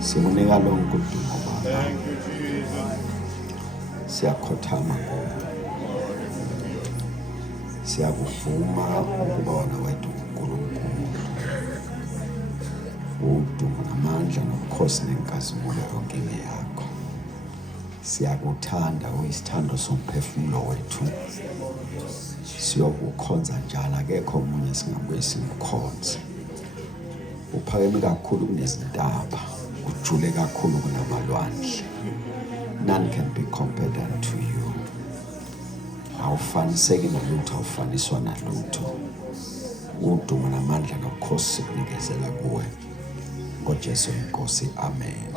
Sikunika lonke udumo Baba. Siyakhothama ngoba siyakuvuma ukuba wena wedwa uNkulunkulu. Udumo namandla nobukhosi nenkazimulo yonke yakho. Siyakuthanda uyisithando somphefumulo wethu. Siyokukhonza njalo akekho omunye singabuye simkhonze. Uphakeme kakhulu kunezintaba, ujule kakhulu kunamalwandle. None can be compared unto you. Awufaniseki nalutho, awufaniswa nalutho. Udumo namandla nobukhosi sikunikezela kuwe. NgoJesu inkosi, amen.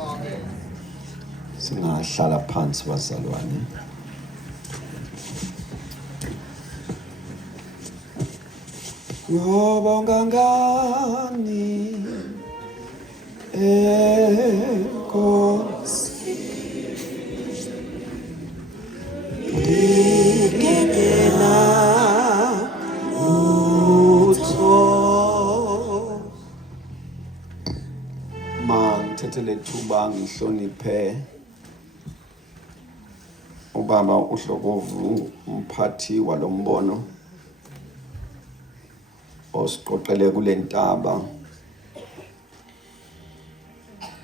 Singahlala phansi bazalwane. Ngiyobonga ngani Nkosi ngikena utho mangithethe lethuba ngihloniphe ubaba uHlokovu umphathi walombono osiqoqele kule ntaba.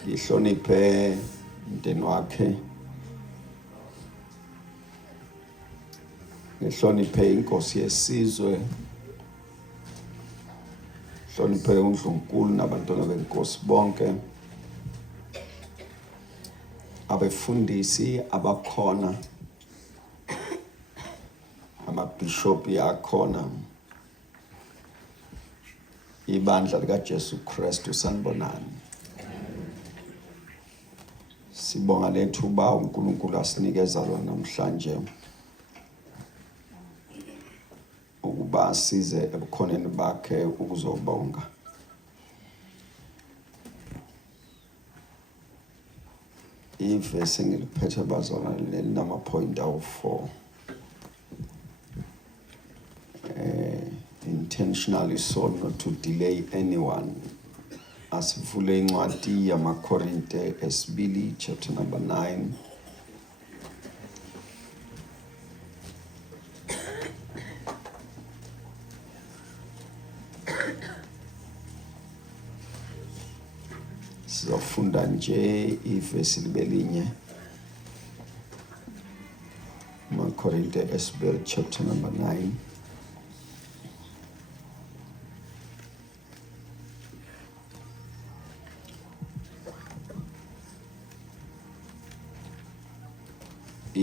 Ngihloniphe umndeni wakhe, ngihloniphe inkosi yesizwe, ngihloniphe uNdlunkulu nabantwana benkosi bonke, abefundisi abakhona, amabhishophi akhona, ibandla likaJesu Kristu sanibonani. Sibonga lethuba uNkulunkulu asinikeza lona namhlanje ukuba size ebukhoneni bakhe ukuzobonga. Ivesi ngiliphethe bazalwane elinama-point awu-4. Intentionally so not to delay anyone. Asivule incwadi yamaKorinte esibili chapter number 9. Sizofunda nje ivesi libelinye. amaKorinte esibili chapter number 9.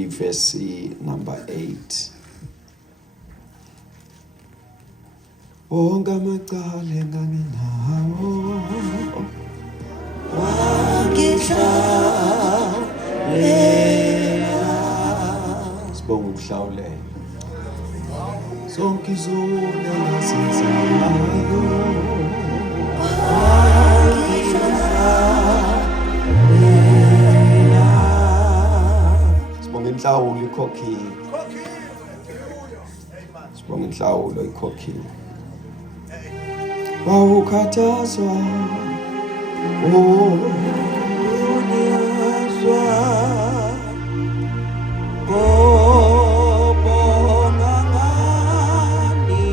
Verse number 8. Onga macala enganginawo wangihlalela. Sibonga ukuhlawulela zonke izona ngasenzayo. Inhlawulo ikhokhile. Sibonga inhlawulo ikhokhile. Wawukhathazwa unyazwa obonga ngani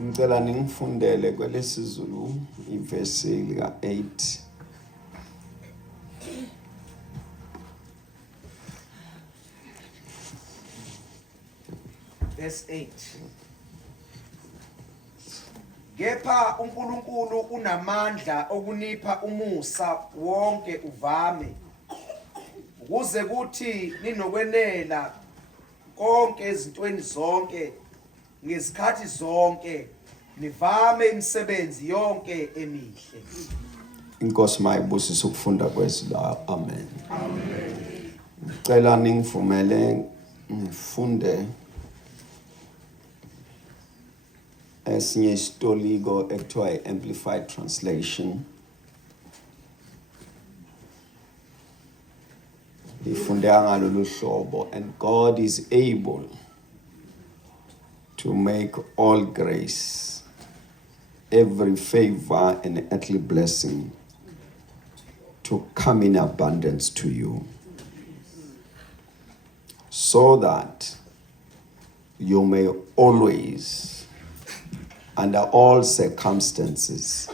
ngicela ningifundele kwelesizulu ivesi lika 8. Verse 8. Kepha uNkulunkulu unamandla okunipha umusa wonke uvame, ukuze kuthi ninokwenela konke ezintweni zonke ngezikhathi zonke nivame imisebenzi yonke emihle. Inkosi mayibusise ukufunda kwesi la. Amen. Amen. Cela ningivumele ngifunde esinye isitoliko ekuthiwa i-Amplified Translation. Ifundeka ngalolu hlobo, and God is able to make all grace, every favor and earthly blessing to come in abundance to you, so that you may always, under all circumstances,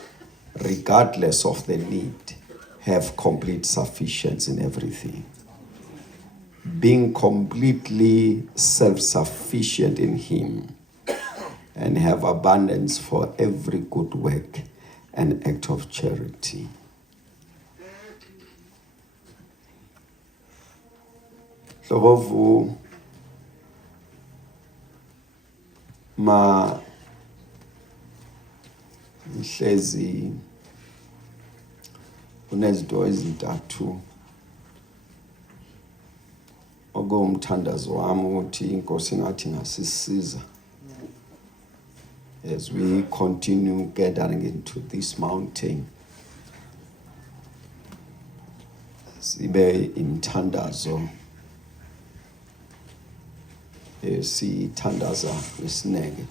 regardless of the need, have complete sufficiency in everything. Being completely self-sufficient in Him, and have abundance for every good work and act of charity. Hlobovu ma ihlezi unezinto ezintathu okuwumthandazo wami ukuthi inkosi ngathi ngasisiza as we continue gathering into this mountain. Sibe imthandazo sithandaza isineke.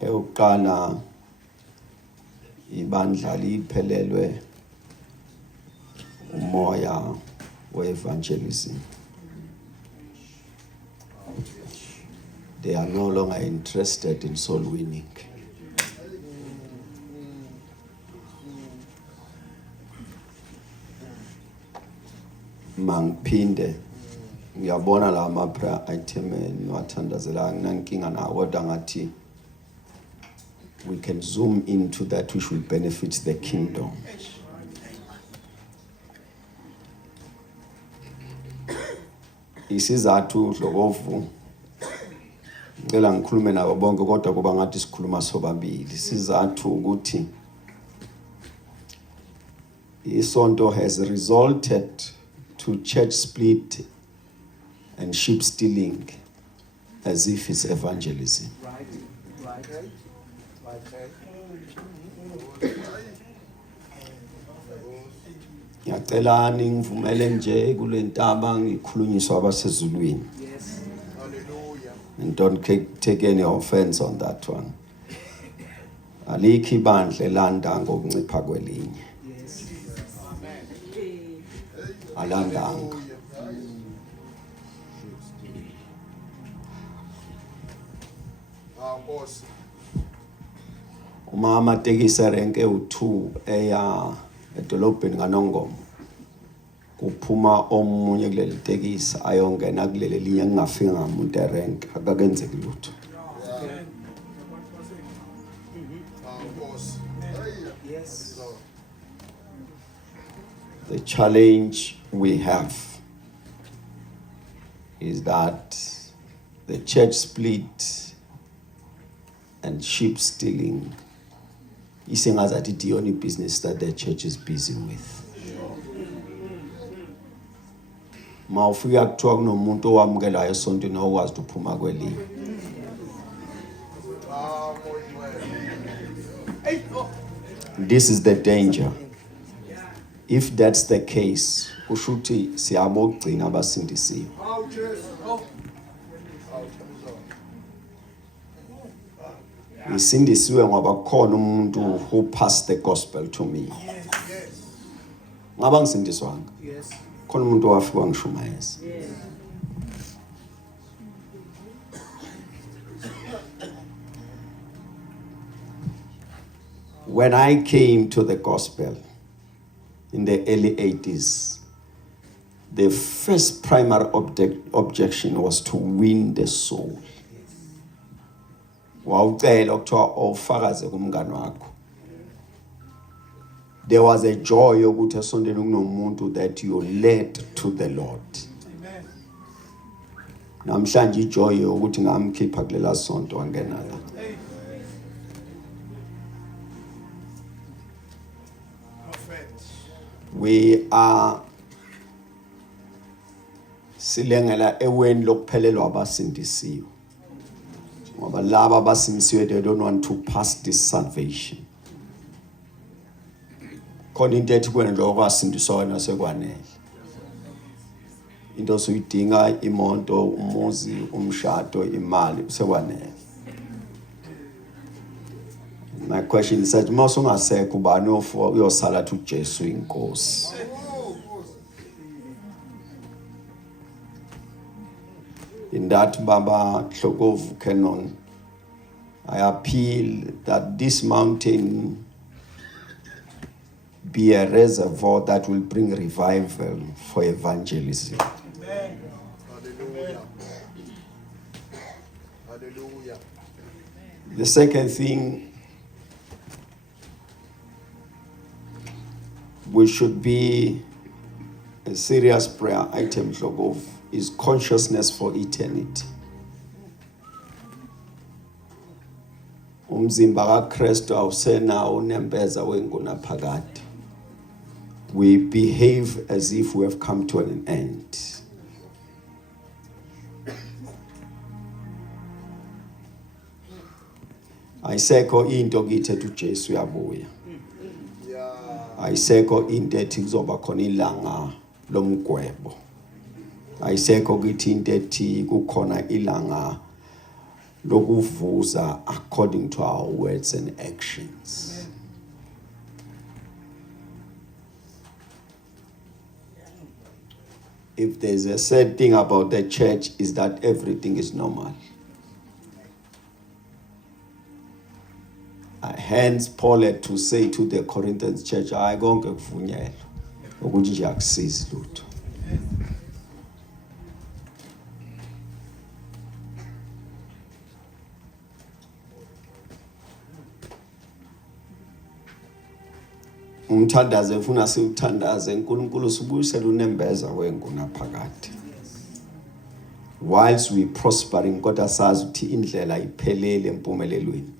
Eyokuqala ibandla liphelelwe umoya we-evangelism. They are no longer interested in soul winning. Mangphinde ngiyabona la ma-prayer item niwathandazela nginankinga nawo kodwa ngathi we can zoom into that which will benefit the kingdom. Isizathu Hlobovu ngicela ngikhulume nabo bonke kodwa kuba ngathi sikhuluma sobabili. Isizathu ukuthi isonto has resulted to church split and sheep stealing as if it's evangelism. Ngiyacela ningivumele nje kule ntaba ngikhulunyiswa abasezulwini. Yes. And don't take any offense on that one. Alikho ibandla elanda ngokuncipha kwelinye. Yes. Alandanga. Uma amatekisi erenke u2 eya edolobheni kaNongoma kuphuma omunye kuleli tekisi ayongena kuleli linye ngingafika ngamuntu erenke akakenzeki lutho. Yes. The challenge we have is that the church split and sheep stealing is the only business that the church is busy with. Mawufika kuthiwa kunomuntu owamukelayo esontweni okwazi ukuphuma kwelinye. This is the danger. If that's the case, kushuthi siyabogcina abasindisiwe. Isindisiwe ngoba khona umuntu who passed the gospel to me. Ngaba ngisindiswanga. Yes. Khona umuntu owafika ngishumayeza. When I came to the gospel in the early 80s, the first primary objection was to win the soul. Wawucela ukuthiwa ofakaze kumngane wakho. There was a joy ukuthi esontweni kunomuntu that you led to the Lord. Amen. Namhlanje ijoy ukuthi ngamkhipha kulela sonto wangena la. We are silengela eweni lokuphelelwa abasindisiwe. Ngoba laba abasindisiwe, they don't want to pass this salvation. Khona into ethi kwena lo kwasindiswa wena sekwanele. Into osuyidinga, imoto, umuzi, umshado, imali sekwanele. My question is that mase ungasekho ubani uyosala thu Jesu inkosi. In that Baba Hlokovu canon, I appeal that this mountain be a reservoir that will bring revival for evangelism. Amen. Hallelujah. Hallelujah. The second thing we should be a serious prayer item Hlokovu is consciousness for eternity. Umzimba kaKristu awusena unembeza wenguna phakade. We behave as if we have come to an end. Ayisekho into kithi ethi uJesu uyabuya. Ayisekho into ethi kuzoba khona ilanga lomgwebo. Ayisekho kithi into ethi kukhona ilanga lokuvuza according to our words and actions. If there's a sad thing about the church is that everything is normal. Hence Paul had to say to the Corinthians church, I konke kuvunyelwa ukuthi nje akusizi lutho. Umthandaze ufuna siwuthandaze uNkulunkulu usibuyisele unembeza wenguna phakade. Whilst we prospering kodwa sazi ukuthi indlela iphelele empumelelweni.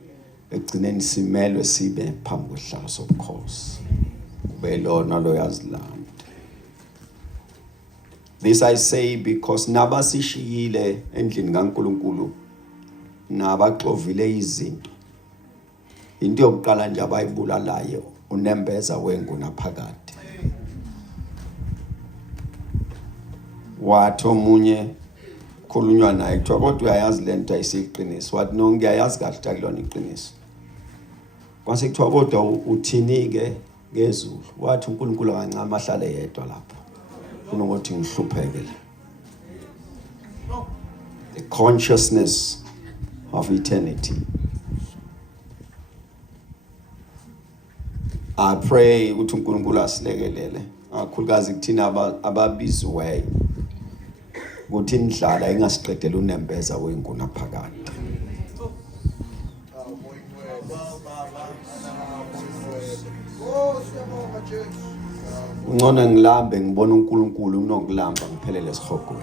Ekugcineni simelwe sibe phambi kwehlalo sobukhosi. Kube lona lo yazilanda. This I say because nabasishiyile endlini kaNkulunkulu nabaxovile izinto. Into yokuqala nje abayibulalayo unembeza wenguna phakade. Wathi omunye khulunywa naye kuthiwa kodwa uyayazi lento ayisiqiniso. Wathi no ngiyayazi kahle ukuthi akulona iqiniso. Kwase kuthiwa kodwa uthini-ke ngezulu. Wathi uNkulunkulu akancane ahlale yedwa lapho kunokuthi ngihlupheke la. The consciousness of eternity. I pray ukuthi uNkulunkulu asilekelele akakhulukazi kuthina ababiziweyo ukuthi indlala ingasiqedele unembeza wenguna phakade. Ungcono ngilambe ngibona uNkulunkulu kunokulamba ngiphelele esihogweni.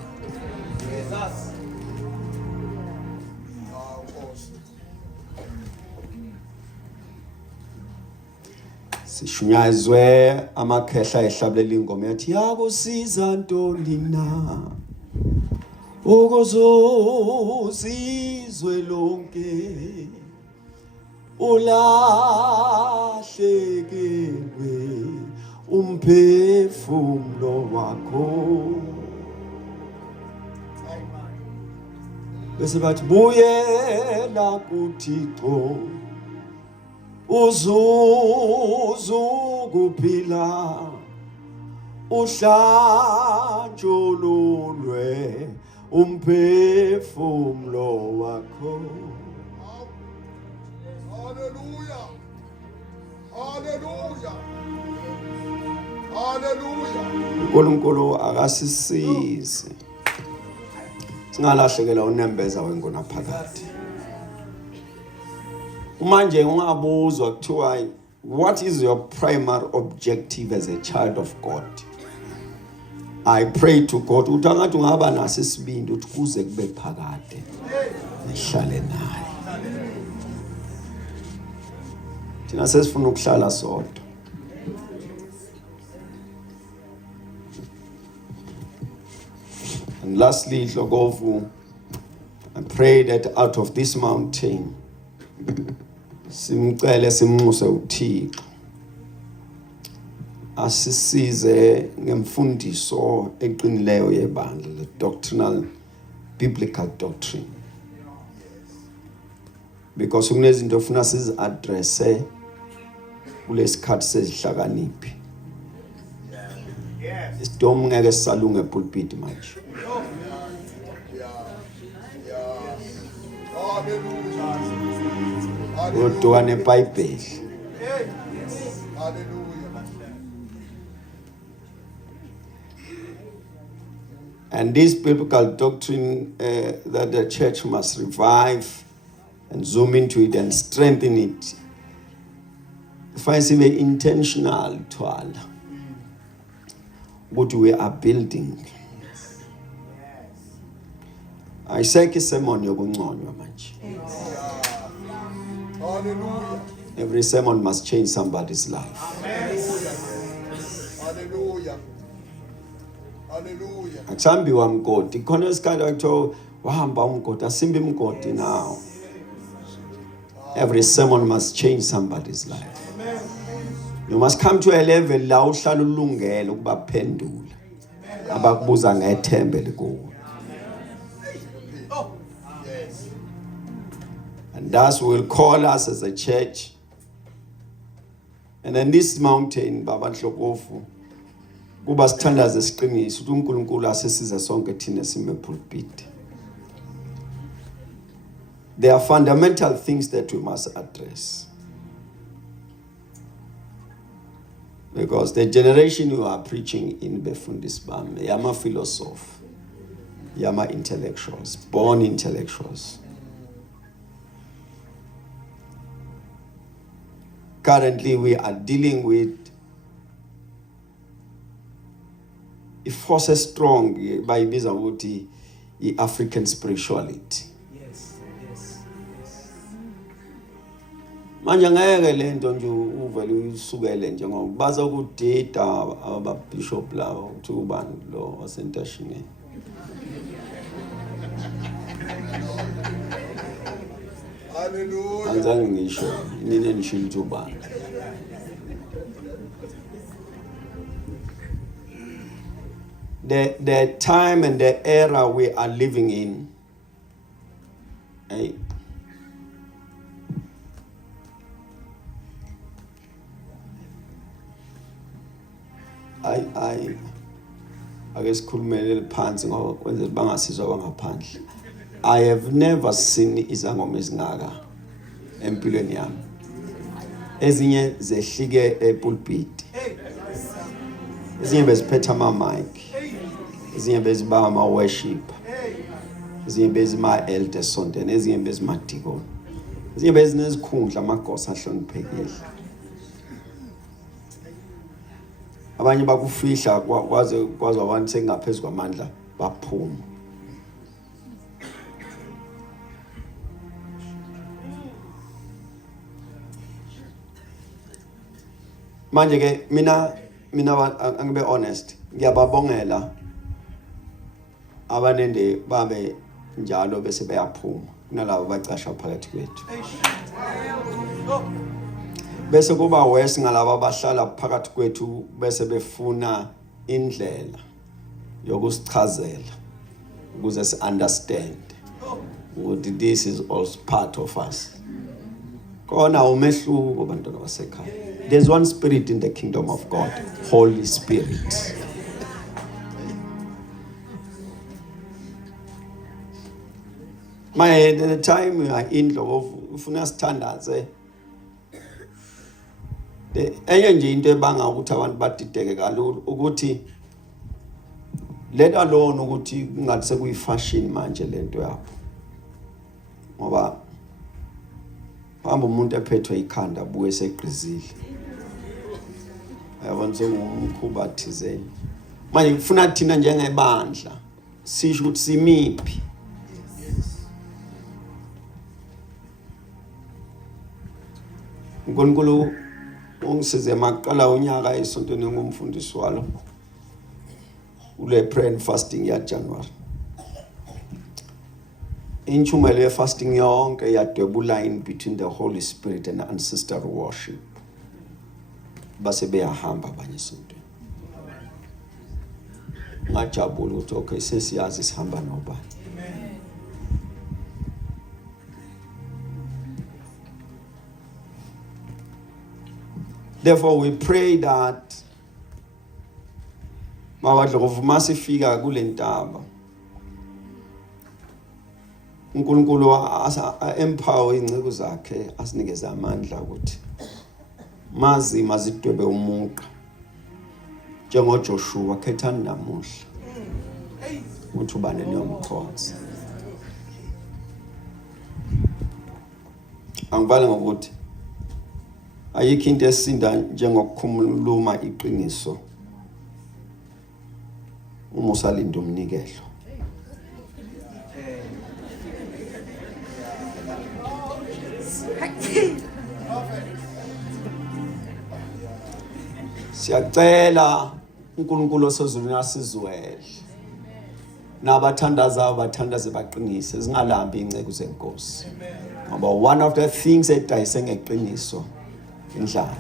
Sishunyazwe amakhehla ehlabelela ingoma yathi yakusiza ntoni na ukozozizwe lonke ulahlekelwe umphefumulo wakho bese bathi buyela kuThixo uzuzukuphila uhlanjululwe umphefumulo wakho. Hallelujah. Hallelujah. Hallelujah. uNkulunkulu akasisize singalahlekelwa unembeza wengona phakade. Manje ungabuzwa kuthiwa what is your primary objective as a child of God? I pray to God ukuthi angathi ungaba naso isibindi ukuthi kuze kube phakade nihlale naye. Thina sesifuna ukuhlala sodwa. And lastly, Hlokovu, I pray that out of this mountain, simcele simnxuse uThixo asisize ngemfundiso eqinileyo yebandla, the doctrinal biblical doctrine, because kunezinto ofuna sizi addresse kulesikhathi sezihlakaniphi. Isidomo ngeke sisalunge epulpit manje. Kodwa neBhayibheli. And this biblical doctrine that the church must revive and zoom into it and strengthen it. Find it intentional twala. What we are building. I say sermon yokunconywa manje. Hallelujah. Every sermon must change somebody's life. Hallelujah. Hallelujah. Akusambiwa mgodi. Khona isikhathi akuthiwa wahamba umgodi, asimbi umgodi now. Every sermon must change somebody's life. You must come to a level la uhlala ulungele ukubaphendula. Abakubuza ngethembe likuwe. And thus will call us as a church. And then this mountain, Baba Hlokovu, kuba sithandaze siqinise ukuthi uNkulunkulu asesiza sonke thina sime pulpit. There are fundamental things that we must address. Because the generation you are preaching in Befundis Bam, yama philosophy, yama intellectuals, born intellectuals. Currently, we are dealing with a force strong by Bizavuti, the African spirituality. Yes. Manje ngeke lento nje uvele usukele nje ngoba baza ukudida ababishop lawo uthi ubani lo wasentashini. Hallelujah. Anzange ngisho nini nishilo uthi ubani. The time and the era we are living in, I guess khulumele phansi ngokwenzela bangasizwa bangaphandle. I have never seen izangoma ezingaka empilweni yami. Ezinye zehlike epulpit. Ezinye beziphetha ama mic. Ezinye beziba ama worship. Ezinye bezima elder sontene, ezinye bezima deacon. Ezinye bezinezikhundla amagosa ahloniphekile. Abanye bakufihla kwaze abantu sengaphezulu kwamandla baphuma. Manje ke mina angibe honest, ngiyababongela abanende babe njalo bese beyaphuma kunalabo bacasha phakathi kwethu. Bese kuba worse ngalabo abahlala phakathi kwethu bese befuna indlela yokusichazela ukuze si understand ukuthi this is also part of us. Kona umehluko bantwana basekhaya. There's one spirit in the kingdom of God, Holy Spirit. The time we are in Hlokovu, ufuna sithandaze. Enye nje into ebanga ukuthi abantu badideke kalulu ukuthi let alone ukuthi kungathi sekuyifashion manje lento yabo. Ngoba hamba umuntu ephethwe ikhanda abuye segqizile. Ayabona ngumkhuba thizeni. Manje kufuna thina njengebandla sisho ukuthi simiphi. uNkulunkulu ungisize maqala unyaka esontweni ngumfundisi walo ule prayer and fasting ya January inchumelo ye-fasting yonke yadwebula line between the Holy Spirit and ancestral worship. Base beyahamba abanye esontweni. Ngajabula ukuthi okay sesiyazi sihamba nobani. Therefore we pray that mawadlovu masifika kule ntaba uNkulunkulu empower inciko zakhe asinikeze amandla ukuthi mazidwebe umuntu njengoJoshua khethani namuhla uthi ubane niyomkhonza. Angibale ngokuthi ayikho into esinda njengokukhuluma iqiniso uma usalinda umnikelo. Siyacela uNkulunkulu osezulwini asizwele nabathandaza abathandaze baqinise zingalambi inceke zenkosi ngoba one of the things edayise ngeqiniso indlala.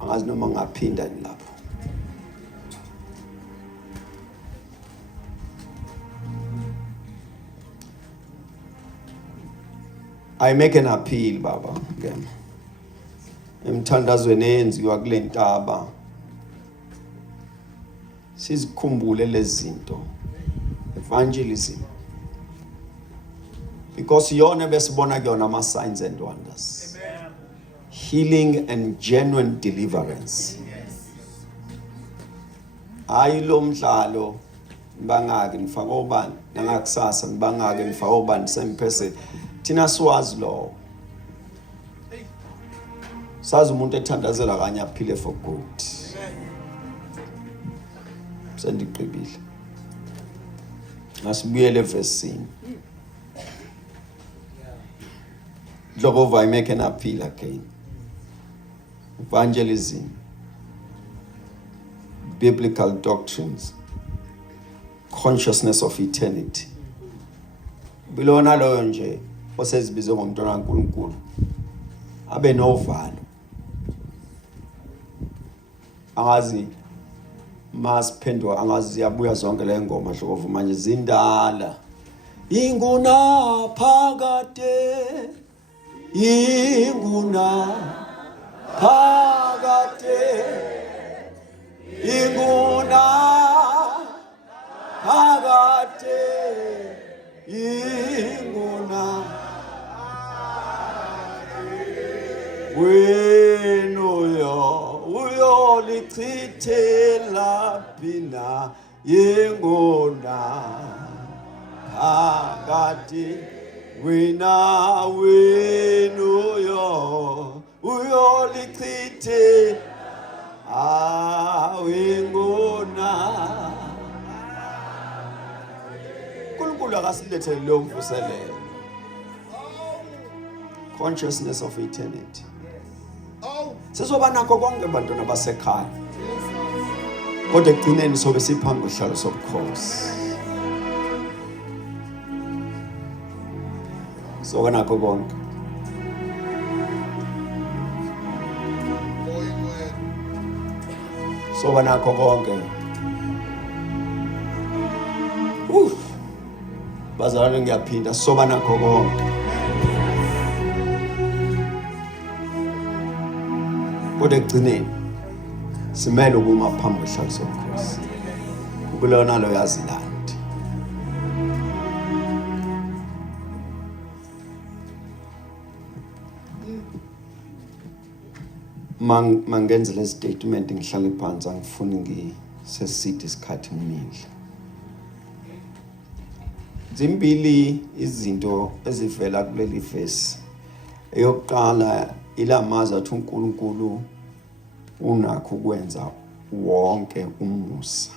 Angazi noma ngaphinda lapho. I make an appeal baba again. Emthandazweni enziwa kule ntaba sizikhumbule lezi zinto evangelism because yona besibona kuyona ama signs and wonders. Amen. Healing and genuine deliverance. Hayi lo mdlalo ngibangake ngifaka obani nangakusasa ngibangake ngifaka obani same person thina siwazi lo sazi umuntu ethandazela kanye aphile for good. Sendiqibile asibuyele evesini Jehovah, I make an appeal again. Evangelism, biblical doctrines, consciousness of eternity. Bilona lo nje osezibize ngomntwana kaNkulunkulu abe novalo. Angazi masiphendwa angazi yabuya zonke le ngoma hlokovu manje zindala. Inguna phakade inguna phakade inguna phakade inguna weno yo uyo lichithela phina inguna phakade wena wenu yo uyolichithe awengona uNkulunkulu akasilethele lo mvuselelo consciousness of eternity sizoba nakho konke abantwana basekhaya kodwa ekugcineni sobe siphambi kwehlalo sobukhosi soba nakho konke soba nakho konke bazalwane ngiyaphinda soba nakho konke kodwa ekugcineni simele ukuma phambi kwehlalo sobukhosi ubulona lo yazilandi mangenze le statement ngihlale phansi angifuni ngisesithi isikhathi ngimile zimbili izinto ezivela kuleli verse eyokuqala ilamaza athi uNkulunkulu unakho ukwenza wonke umusa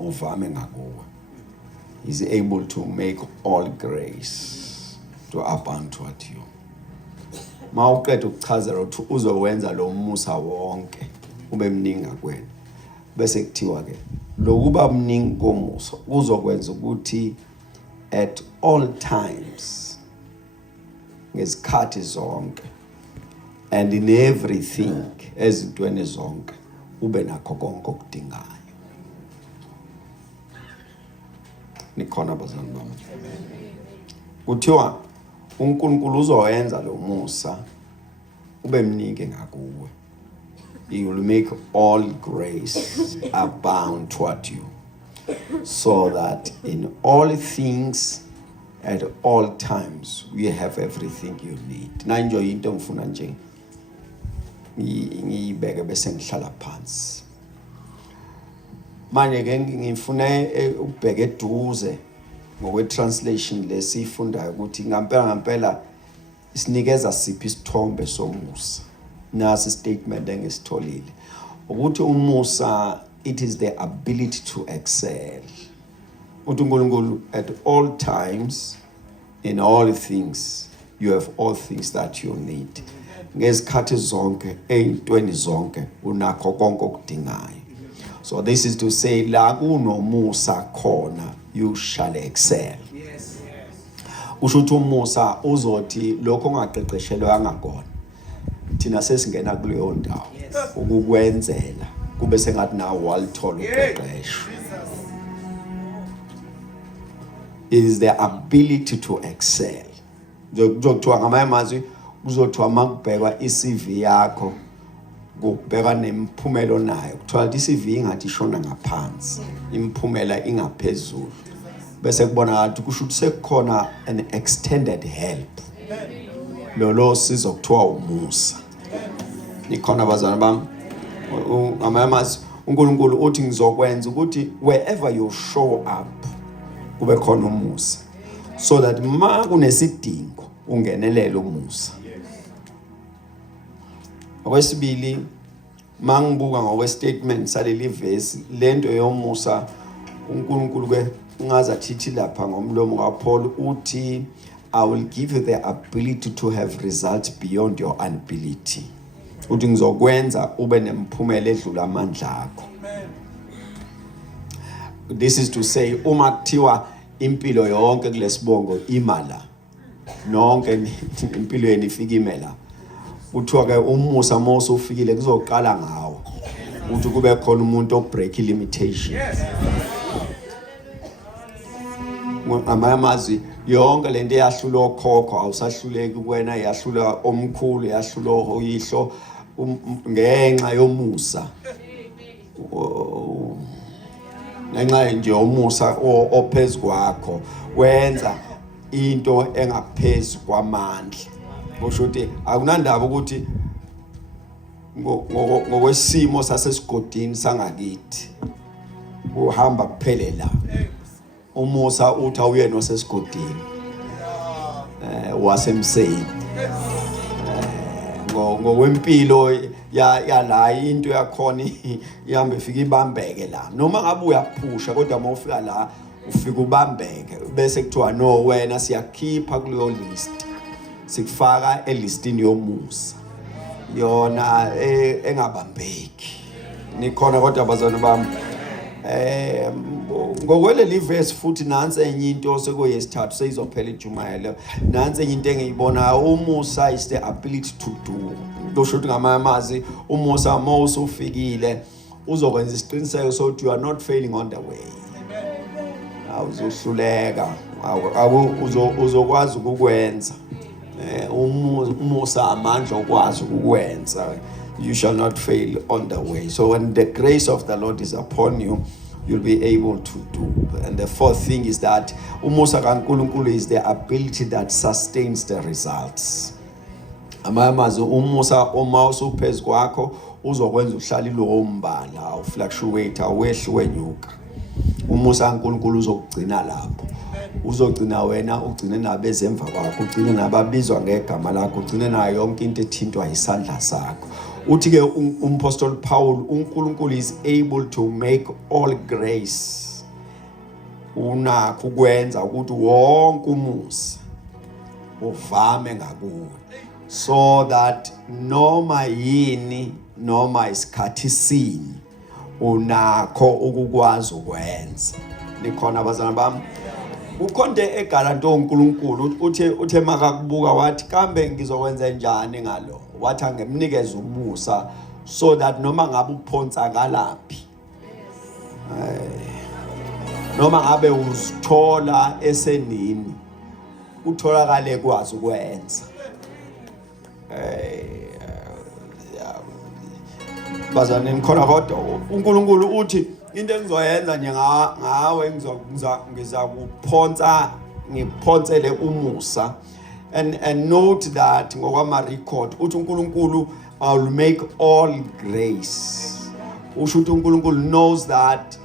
uvame ngakuwe is able to make all grace to abound toward you mawuqeda ukuchazela ukuthi uzowenza lo musa wonke ube mningi ngakwena bese kuthiwa ke lokuba mningi komusa uzokwenza ukuthi at all times ngezikhathi zonke and in everything ezintweni zonke ube nakho konke okudingayo. Nikhona bazalwane bami. Kuthiwa uNkulunkulu uzowenza lo musa ube mningi ngakuwe. He will make all grace abound toward you, so that in all things at all times you have everything you need. Na enjoy into ngifuna nje ngiyibeke bese ngihlala phansi. Manje ke ngifuna ukubheka eduze ngokwe translation lesifundayo ukuthi ngampela isinikeza siphi isithombe somusa. Nasi statement engisitholile ukuthi umusa it is the ability to excel. Uthi uNkulunkulu at all times in all things you have all things that you need. Ngezikhathi zonke eyintweni zonke unakho konke okudingayo. So this is to say la kunomusa khona you shall excel. Yes. Usho ukuthi umusa uzothi lokho ongaqeqeshelwa ngakona thina sesingena kuleyo ndawo ukukwenzela kube sengathi nawo walithola uqeqesho. It is the ability to excel. Kuzothiwa ngamanye amazwi kuzothiwa makubhekwa iCV yakho kubheka nemphumelo nayo kuthiwa iCV ingathi ishona ngaphansi imphumela ingaphezulu bese kubona ukuthi kusho ukuthi sekukhona an extended help. Lo sizo kuthiwa umusa. Nikhona bazalwane bami. Ngamanye amazwi uNkulunkulu uthi ngizokwenza ukuthi wherever you show up kube khona umusa, so that ma kunesidingo ungenelele umusa. Okwesibili mangibuka ngokwe statement saleli verse lento yomusa uNkulunkulu ke ungaza thithi lapha ngomlomo kaPaul uthi I will give you the ability to have results beyond your ability. Uthi ngizokwenza ube nemphumela edlula amandla akho. This is to say uma kuthiwa impilo yonke kulesibongo imala nonke impilo yeni ifika imela uthiwa ke umusa mose ufikile kuzoqala ngawo uthi kube khona umuntu obreak limitation. Amazwi yonke lento yahlula okhokho awusahluleki kuwena yahlula omkhulu yahlula oyihlo ngenxa yomusa. Ngenxa nje umusa ophezulu kwakho wenza into engaphezulu kwamandla. Kusho ukuthi akunandaba ukuthi ngokwesimo sasesigodini sangakithi uhamba kuphelela. Umusa uthi awuyena osesigodini wasemseni. Ngokwempilo yala into yakhona ihambe ifika ibambeke la noma ngabe uyaphusha kodwa mawufika la ufika ubambeke bese kuthiwa no wena siyakhipha kuleyo list sikufaka elistini yomusa yona engabambeki. Nikhona kodwa bazalwane bami ngokweleli verse futhi nansi enye into sekuyesithathu seyizophela ijumayelo nansi enye into engiyibona umusa is the ability to do. Kusho ukuthi ngamanye amazwi umusa mawuse ufikile uzokwenza isiqiniseko sokuthi you are not failing on the way. Awuzohluleka uzokwazi ukukwenza. Umusa amandla okwazi ukukwenza. You shall not fail on the way. So when the grace of the Lord is upon you, you'll be able to do. And the fourth thing is that umusa kaNkulunkulu is the ability that sustains the results. Amazwi umusa uma usuphezulu kwakho uzokwenza uhlala ilowo mbala ufluctuate awehli wenyuka. Umusa kaNkulunkulu uzokugcina lapho. Uzogcina wena ugcine nabezemva kwakho ugcine nababizwa ngegama lakho ugcine nayo yonke into ethintwa isandla sakho. Uthi ke umpostoli Paul uNkulunkulu is able to make all grace unakho ukwenza ukuthi wonke umusa uvame ngakuwe. so that noma yini noma isikhathi sini unakho ukukwazi ukwenza. Nikhona abazana bami? Ukhonde egalanto uNkulunkulu uthe makakubuka wathi kambe ngizokwenza njani ngalo? Wathi angemnikeza ubusa so that noma ngabe uphonsa kalaphi. Noma ngabe uzithola esenini utholakale kwazi ukwenza. Bazane nikhona kodwa uNkulunkulu uthi into engizoyenza nje ngawe ngizakuphonsa ngiphonsele umusa. And note that ngokwama record uthi uNkulunkulu will make all grace. Ushuthi uNkulunkulu knows that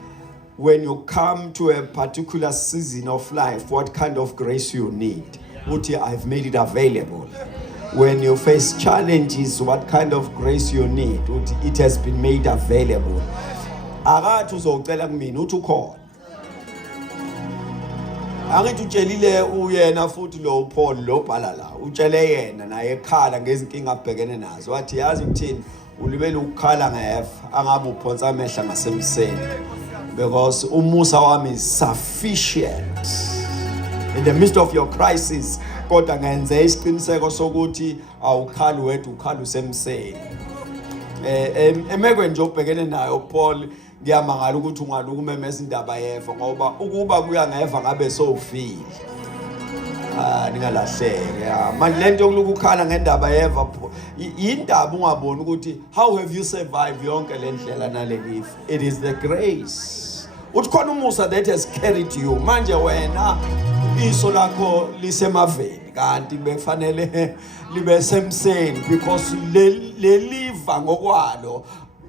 when you come to a particular season of life, what kind of grace you need. Uthi I've made it available. When you face challenges, what kind of grace you need. Uthi it has been made available. Akathi uzocela kumina uthi ukhona. Angithi utshelile uyena futhi lo Paul lo bhala la. Utshele yena naye ekhala ngezinkinga abhekene nazo. Wathi yazi ukuthini ulibele ukukhala ngefa angabe uphonsa amehla ngasemseni. Because umusa wami is sufficient in the midst of your crisis. Kodwa ngenze isiqiniseko sokuthi awukhali wedwa ukhali usemseni. Emekwe nje obhekene nayo Paul ngiyamangala ukuthi ungaluku umemeza indaba yeva ngoba ukuba kuya ngeva ngabe sowufile. Ningalahleke. Manje lento yokuloku ukhala ngendaba yeva indaba ungaboni ukuthi how have you survived yonke le ndlela nalelifa. It is the grace. Uthi khona umusa that has carried you. Manje wena iso lakho lisemaveni kanti bekufanele libe semseni because le liva ngokwalo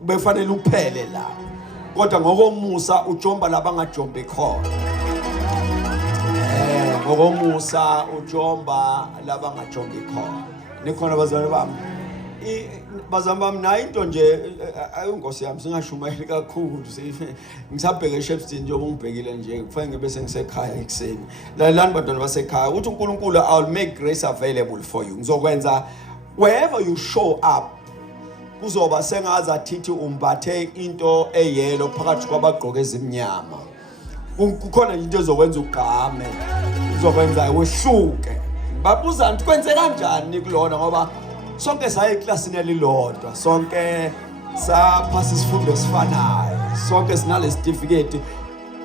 bekufanele uphele la. Kodwa ngokomusa ujomba labangajombi khona. Ngokomusa ujomba labangajombi khona. Nikhona bazalwane bami. Bazalwane bami na into nje ayingosi yami singashumayeli kakhulu ngisabheke eShepstone njengoba ngibhekile nje kufanele ngibe sengisekhaya ekseni. Lalani bantwana basekhaya uthi uNkulunkulu I'll make grace available for you. Ngizokwenza wherever you show up kuzoba sengaza thithi umbathe into eyelo phakathi kwabagqoke ezimnyama. Kukhona into ezokwenza ugame. Uzokwenza wehluke. Babuza nti kwenze kanjani kulona ngoba sonke saye eklasini elilodwa. Sonke saphasa isifundo esifanayo. Sonke sinale certificate.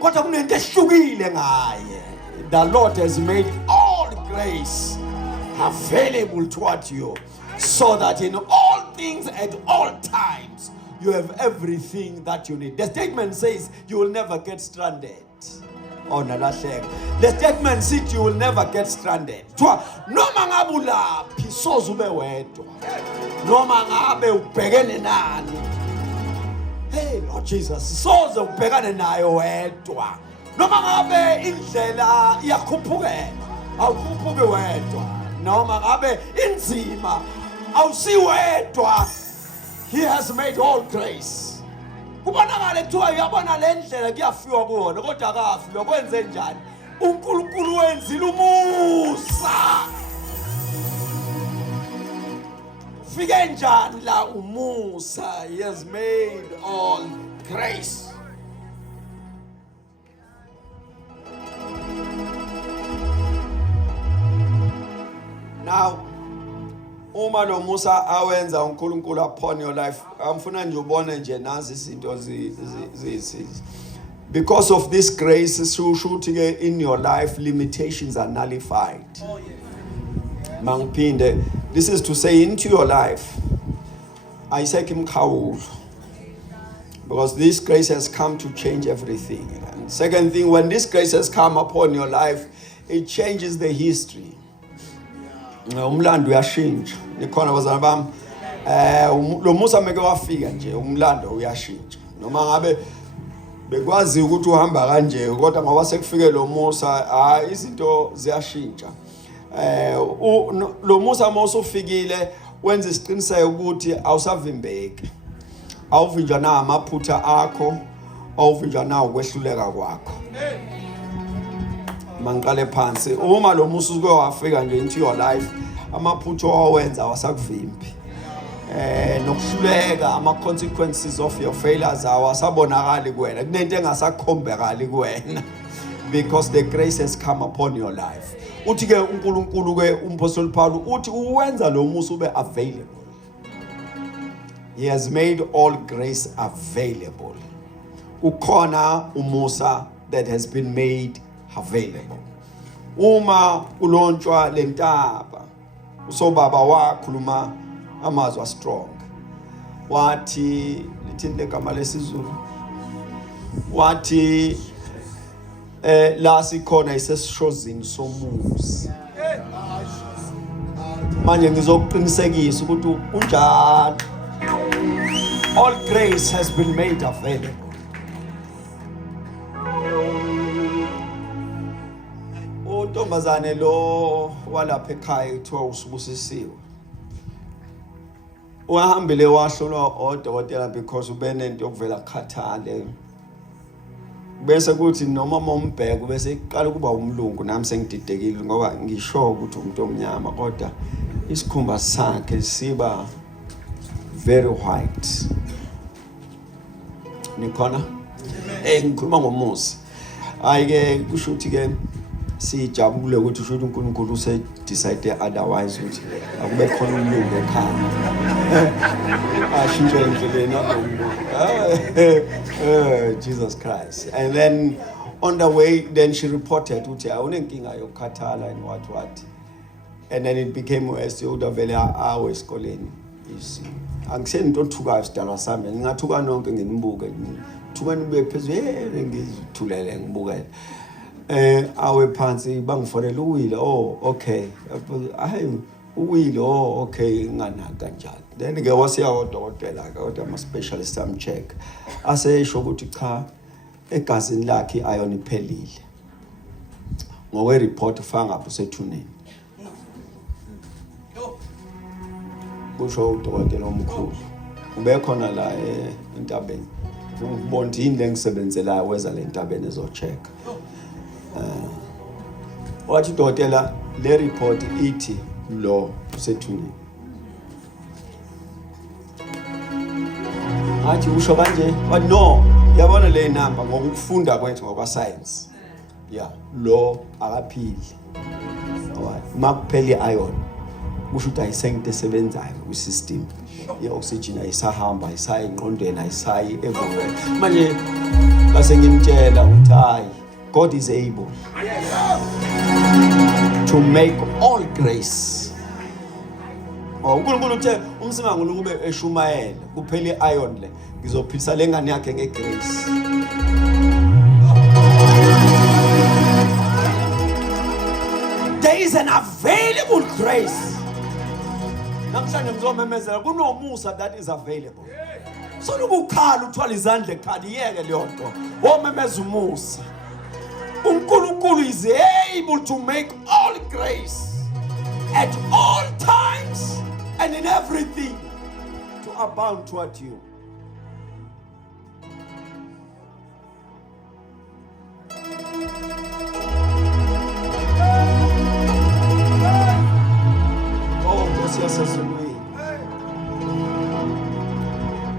Kodwa kunento ehlukile ngaye. The Lord has made all grace available toward you so that in all things at all times you have everything that you need. The statement says you will never get stranded. Oh, nalahleka. The statement says you will never get stranded. Noma ngabe ulaphi soze ube wedwa. Noma ngabe ubhekene nani. Hey Lord Jesus, soze ubhekane nayo wedwa. Noma ngabe indlela iyakhuphukela, awukhuphuke wedwa. Noma ngabe inzima, awusiwedwa. He has made all grace. Kubonakala kuthiwa uyabona le ndlela kuyafiwa kuona kodwa akafi lokwenze njani uNkulunkulu wenzile umusa fike njani la umusa. He has made all grace. Now uma lo musa awenza uNkulunkulu upon your life amfuna nje ubone nje nazi izinto zisiza. Because of this grace shooting in your life limitations are nullified. Mangphinde, this is to say into your life ayiseke imkhawulo. Because this grace has come to change everything. And second thing, when this grace has come upon your life, it changes the history. Umlando uyashintsha. Nikhona bazana bami. Lo musa meke wafika nje umlando uyashintsha. Noma ngabe bekwazi ukuthi uhamba kanje kodwa ngoba sekufike lo musa izinto ziyashintsha. Lo musa mawusufikile wenza isiqiniseko ukuthi awusavimbeki. Awuvinjwa na amaphutha akho, awuvinjwa na ukwehluleka kwakho. Mangiqale phansi uma lo musa uke wafika nje into your life amaphutho owenza awasakuvimbi. Nokuhluleka ama-consequences of your failures awasabonakali kuwena. Kunento engasakhombekali kuwena because the grace has come upon your life. Uthi ke uNkulunkulu ke uMpostoli Paul uthi uwenza lo musa ube available. He has made all grace available. Ukhona umusa that has been made available. Uma ulontshwa lentaba usobaba wakhuluma amazwi strong. Wathi lithini legama lesizulu? Wathi la sikhona isesishozini somuzi. Manje ngizokuqinisekisa ukuthi unjalo. All grace has been made available. Untombazane lo walapha ekhaya kuthiwa usubusisiwe. Uhambile wahlolwa odokotela because ubenento yokuvela khathale. Bese kuthi noma umbheko bese iqala kuba umlungu nami sengididekile ngoba ngisho ukuthi umuntu omnyama kodwa isikhumba sakhe siba very white. Nikhona? Ngikhuluma ngomusa. Ayike kusho ukuthi ke sijabule ukuthi usho ukuthi uNkulunkulu use decide otherwise ukuthi akube khona umlungu ekhaya. Ashintshe indlela Jesus Christ. And then on the way then she reported ukuthi awunenkinga yokukhathala and what. And then it became worse udavele awe esikoleni. Angiseni into othukayo sidalwa sami ngingathuka nonke nginibuke thukani ube phezulu ngizithulele ngibukele awe phansi bangifonela uwile okay hayi uwile okay nganaka kanjalo then ke wasiya odokotela ke kodwa ama specialist am check asesho ukuthi cha egazini lakhe iron iphelile ngokwe report ufanga usethuneni kusho udokotela omkhulu ubekhona la entabeni ngibona yini lengisebenzelayo weza le ntabeni ezochecka wathi udokotela le report ithi lo usethuneni athi usho kanje but no yabona le number ngokufunda kwethu ngokwa science lo akaphili makuphela iron kusho ukuthi ayisengite esebenzayo kwisystem ye-oxygen ayisahamba ayisayi engqondweni ayisayi everywhere manje base ngimtshela ukuthi hayi God is able to make all grace. uNkulunkulu uthe umsimanga ukube eshumayela kuphela iron le ngizophilisa lengane yakhe ngegrace. There is an available grace. Namhlanje ngizomemezela kunomusa that is available. So ukukhala uthwala izandla ekhali yeke leyo nto. Womemeza umusa. uNkulunkulu is able to make all grace at all times and in everything to abound toward you.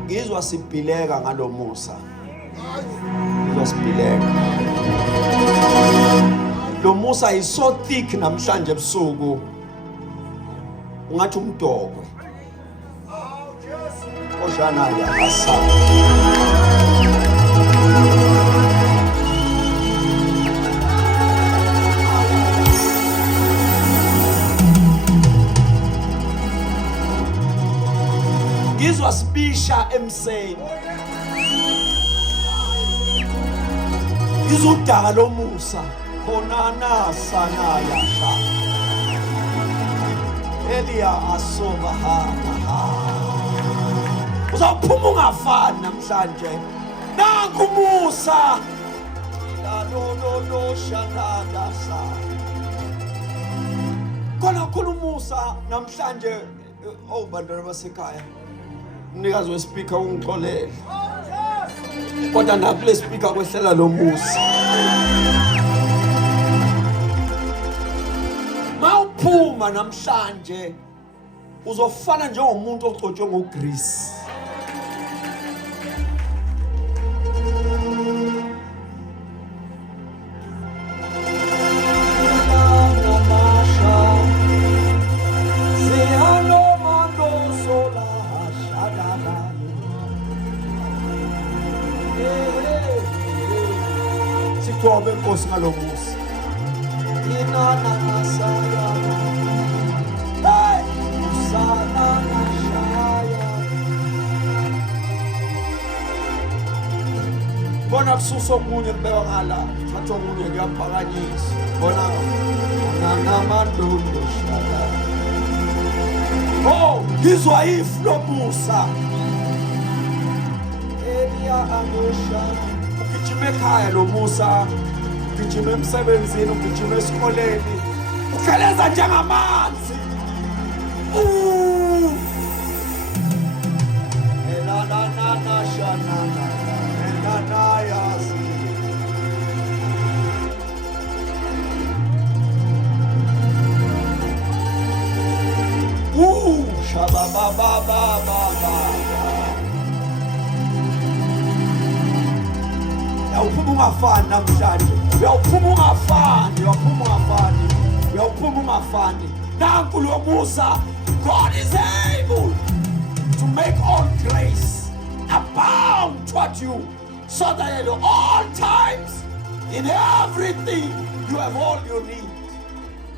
Ngizwa sibhileka ngalomusa. Ngizwa sibhileka. Lo musa is so thick namhlanje ebusuku. Ungathi umdokwe. Oshana ya asaba. Ngizwa sibisha emseni. Izudaka lomusa khonana sana yasha. Elia asoba ha. Uzophuma ungafani namhlanje. Nanku umusa. La no shana sa. Kona khulumusa namhlanje bantwana basekhaya. Umnikazi wespeaker ungixolele. Kodwa nakule speaker kwehlela lo musa. Mawuphuma uphuma namhlanje uzofana njengomuntu ogcotshwe ngogrease. Sithobe Nkosi ngalomusa. Inana masaya. Hey, usana nashaya. Bona kususa omunye kubeka ngala, thatha omunye kuyaphakanyisa. Bona nana mandulo shala. Oh, ngizwa ifu lomusa. Elia anosha. Ugijima ekhaya lo Musa, ugijima emsebenzini, ugijima esikoleni, ukheleza njengamanzi. Elanana shanana, elana yazi. Shababababababa. Uyawuphuma ungafani namhlanje, uyawuphuma ungafani, uyawuphuma ungafani. Nanku lo Musa, God is able to make all grace abound toward you, so that at all times, in everything, you have all you need.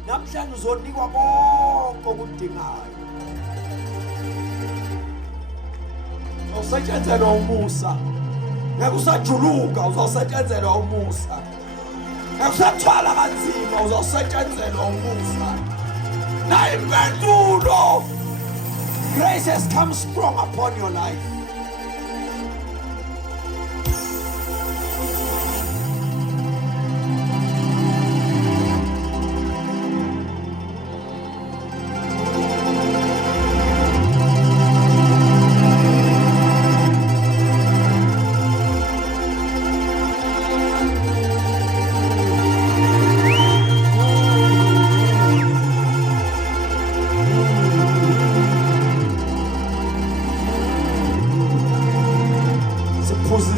Namhlanje uzonikwa konke okudingayo. Usetshenzela uMusa. Usajuluka uzosetshenzela uMusa. Usathwala kanzima uzosetshenzela uMusa. Na impendulo. Grace has come strong upon your life.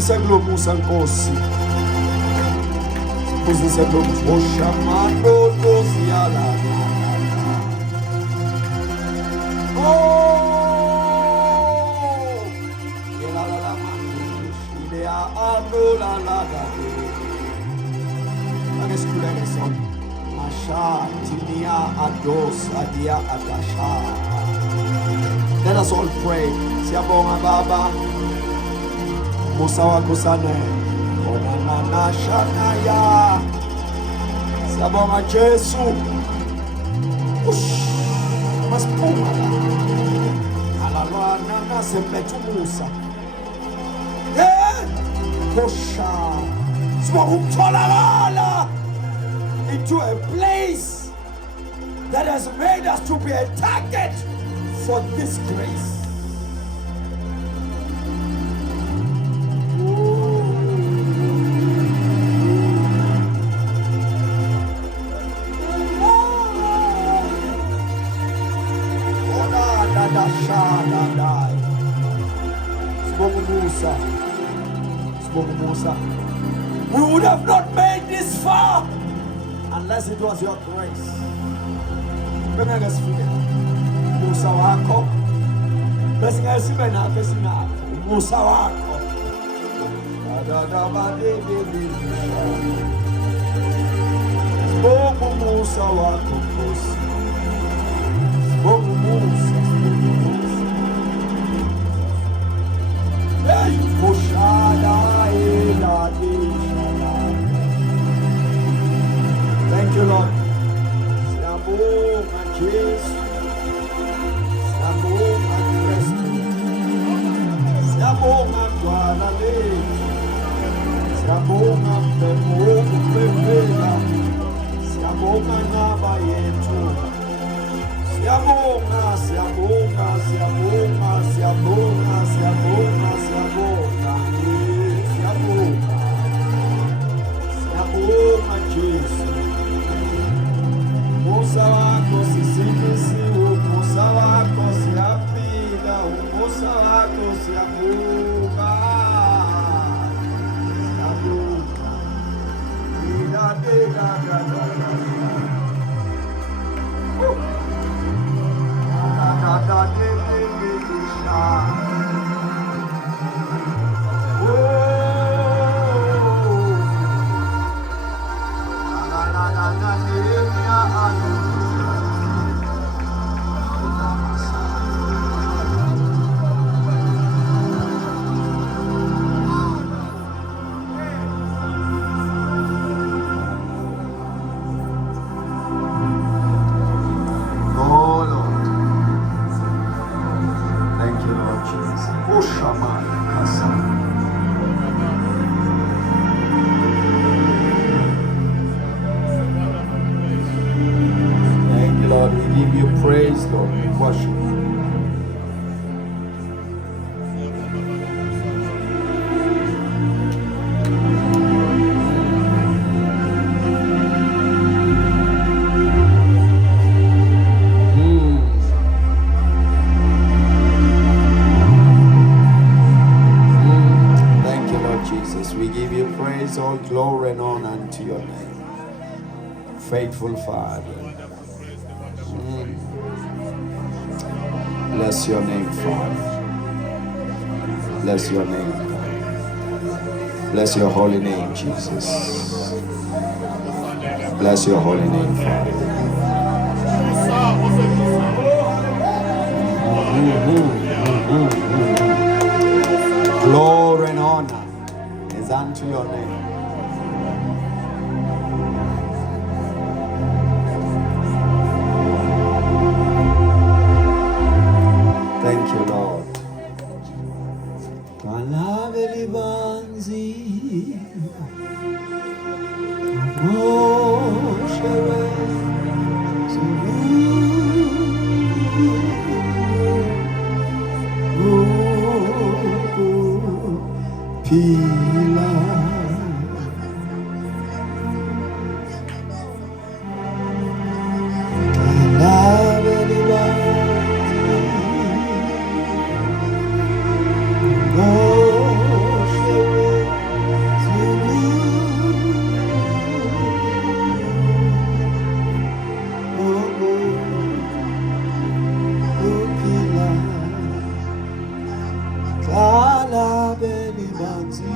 Sekulo Musa Nkosi. Sekulo Oshamando Dosiala. Oh, la Shidea Adola Laga. Let's do that song. Asha Tinia Ados Adia Adasha. Let us all pray. Siabonga Baba. Musa wako sana. Onana shanaya. Siabonga Jesu. Maspuma la. Alalwa nana sempetu Musa. Kosha. Swahumtolala. Into a place that has made us to be a target for this grace. Musa. We would have not made this far unless it was your grace. Musa wako. Musa wako. Musa wako. Musa. Thank you, Lord. Siabonga Jesu. Siabonga Kristu. Siabonga Bwana lethu. Siabonga Mphefumulo uphefela. Siabonga Naba yethu. Siabonga, siabonga, siabonga, siabonga, siabonga, siabonga. Siabonga. Siabonga Jesu. umusa wakho sisindisiwe, umusa wakho siyaphila, umusa wakho siyavuka, siyavuka. Thank you, Lord. We give you praise, Lord. We worship you. Thank you, Lord Jesus. We give you praise, all glory and honor unto your name. Faithful Father. Bless your name, Father. Bless your name, God. Bless your holy name, Jesus. Bless your holy name, Father. Glory and honor is unto your name. Thank you, Lord. Kalabeli banzi, Moshewe, Pila. Kalabeli banzi,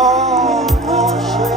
Oh,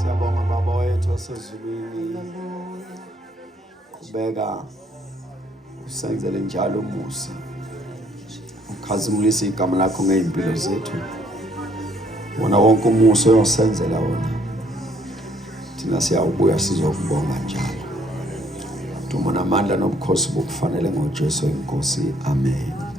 Siyabonga Baba wethu osezulwini, qhubeka usenzele njalo umusa, ukhazimulise igama lakho ngeimpilo zethu. Wona wonke umusa oyosenzela wona, thina siyawubuya sizokubonga njalo. Dumo namandla nobukhosi bokufanele ngoJesu inkosi. Amen.